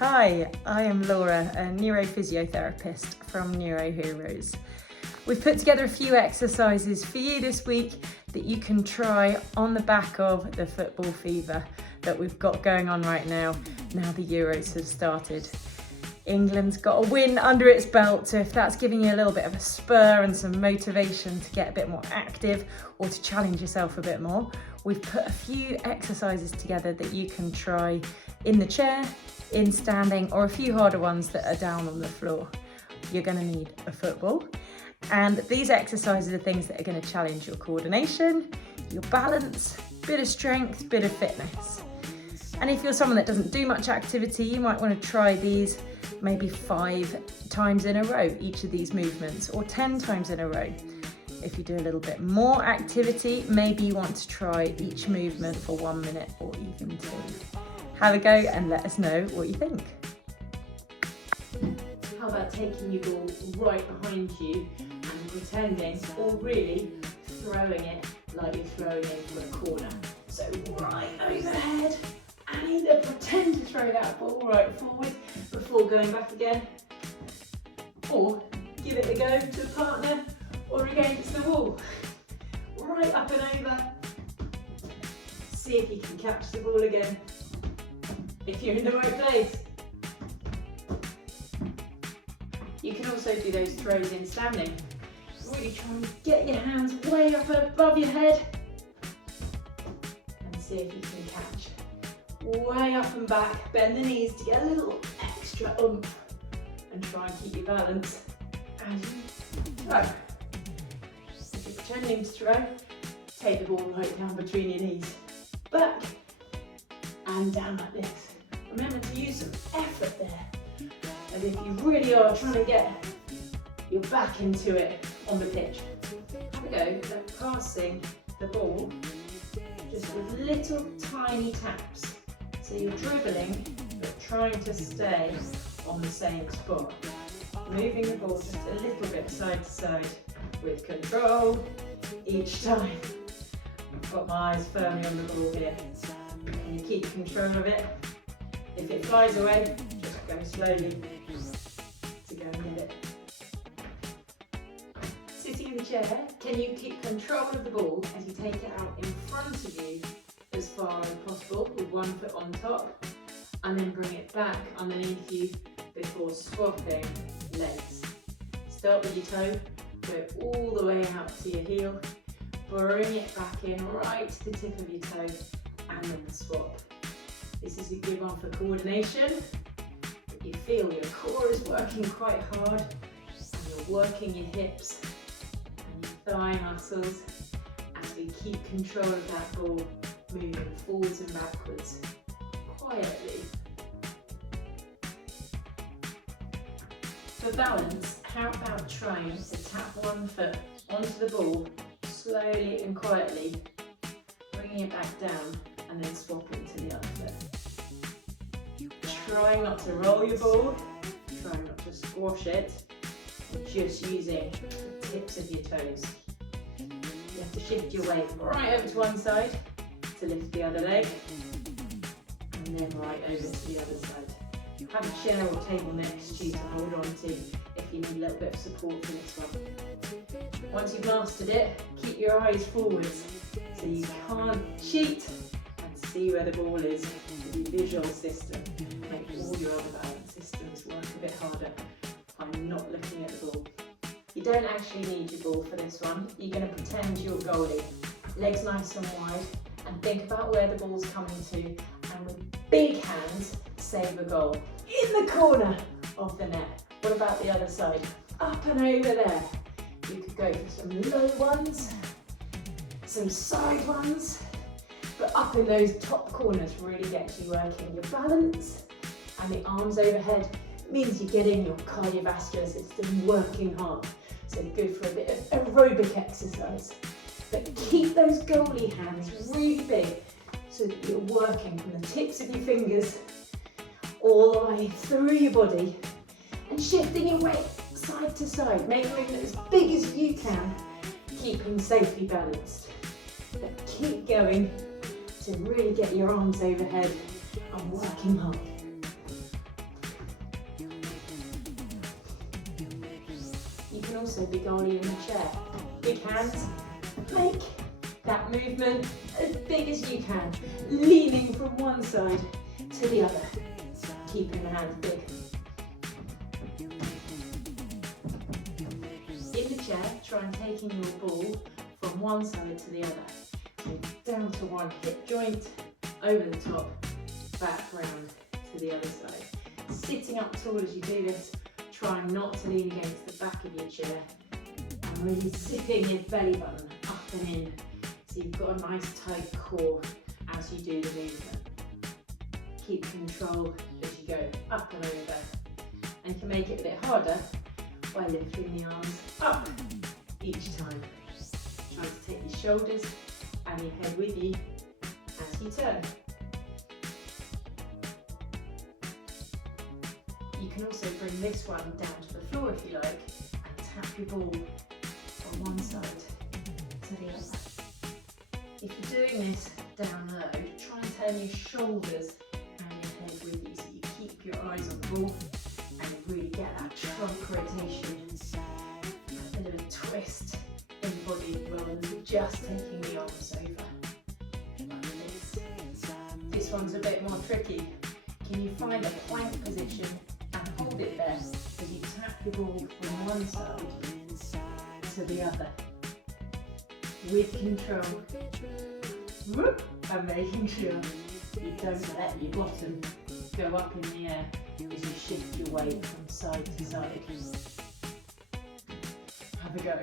Hi, I am Laura, a neuro physiotherapist from Neuro Heroes. We've put together a few exercises for you this week that you can try on the back of the football fever that we've got going on right now the Euros have started. England's got a win under its belt, so if that's giving you a little bit of a spur and some motivation to get a bit more active or to challenge yourself a bit more, we've put a few exercises together that you can try in the chair, in standing, or a few harder ones that are down on the floor. You're going to need a football, and these exercises are things that are going to challenge your coordination, your balance, bit of strength, bit of fitness. And if you're someone that doesn't do much activity, you might want to try these maybe 5 times in a row, each of these movements, or 10 times in a row. If you do a little bit more activity, maybe you want to try each movement for 1 minute or even 2. Have a go and let us know what you think. How about taking your ball right behind you and pretending, or really throwing it like you're throwing it into a corner. So right overhead, and either pretend to throw that ball right forward before going back again, or give it a go to a partner or against the wall. Right up and over. See if you can catch the ball again, if you're in the right place. You can also do those throws in standing. Really try and get your hands way up above your head and see if you can catch. Way up and back, bend the knees to get a little extra oomph and try and keep your balance as you throw. If you're pretending to throw, take the ball right down between your knees. Back and down like this. Remember to use some effort there. And if you really are trying to get your back into it on the pitch, have a go at passing the ball just with little tiny taps. So you're dribbling, but trying to stay on the same spot. Moving the ball just a little bit side to side with control each time. I've got my eyes firmly on the ball here. And you keep control of it. If it flies away, just go slowly to go and get it. Sitting in the chair, can you keep control of the ball as you take it out in front of you as far as possible with one foot on top, and then bring it back underneath you before swapping legs. Start with your toe, go all the way out to your heel, bring it back in right to the tip of your toe, and then swap. This is a good one for coordination. You feel your core is working quite hard, and you're working your hips and your thigh muscles as we keep control of that ball, moving forwards and backwards quietly. For balance, how about trying to tap one foot onto the ball slowly and quietly, bringing it back down, and then swapping to the other foot. Try not to roll your ball, try not to squash it, and just using the tips of your toes. You have to shift your weight right over to one side to lift the other leg, and then right over to the other side. Have a chair or table next to you to hold on to if you need a little bit of support for this one. Once you've mastered it, keep your eyes forwards so you can't cheat and see where the ball is with your visual system. Make all your other balance systems work a bit harder by not looking at the ball. You don't actually need your ball for this one. You're going to pretend you're goalie. Legs nice and wide, and think about where the ball's coming to, and with big hands, save a goal in the corner of the net. What about the other side? Up and over there. You could go for some low ones, some side ones, but up in those top corners really gets you working your balance, and the arms overhead means you're getting your cardiovascular system working hard. So good for a bit of aerobic exercise. But keep those goalie hands really big so that you're working from the tips of your fingers all the way through your body and shifting your weight side to side, making it as big as you can, keeping safely balanced. But keep going to really get your arms overhead and working hard. also big ollie in the chair. Big hands, make that movement as big as you can, leaning from one side to the other, keeping the hands big. In the chair, try and taking your ball from one side to the other. So down to one hip joint, over the top, back round to the other side. Sitting up tall as you do this, trying not to lean against the back of your chair, and really zipping your belly button up and in, so you've got a nice tight core as you do the movement. Keep control as you go up and over, and you can make it a bit harder by lifting the arms up each time. Try to take your shoulders and your head with you as you turn. You can also bring this one down to the floor if you like, and tap your ball from one side to the other. If you're doing this down low, try and turn your shoulders and your head with you, so you keep your eyes on the ball and you really get that trunk rotation, a bit of a twist in the body rather than just taking the arms over. Like this. This one's a bit more tricky. Can you find a plank position and hold it there as you tap your ball from one side to the other with control, whoop, and making sure you don't let your bottom go up in the air as you shift your weight from side to side. Have a go.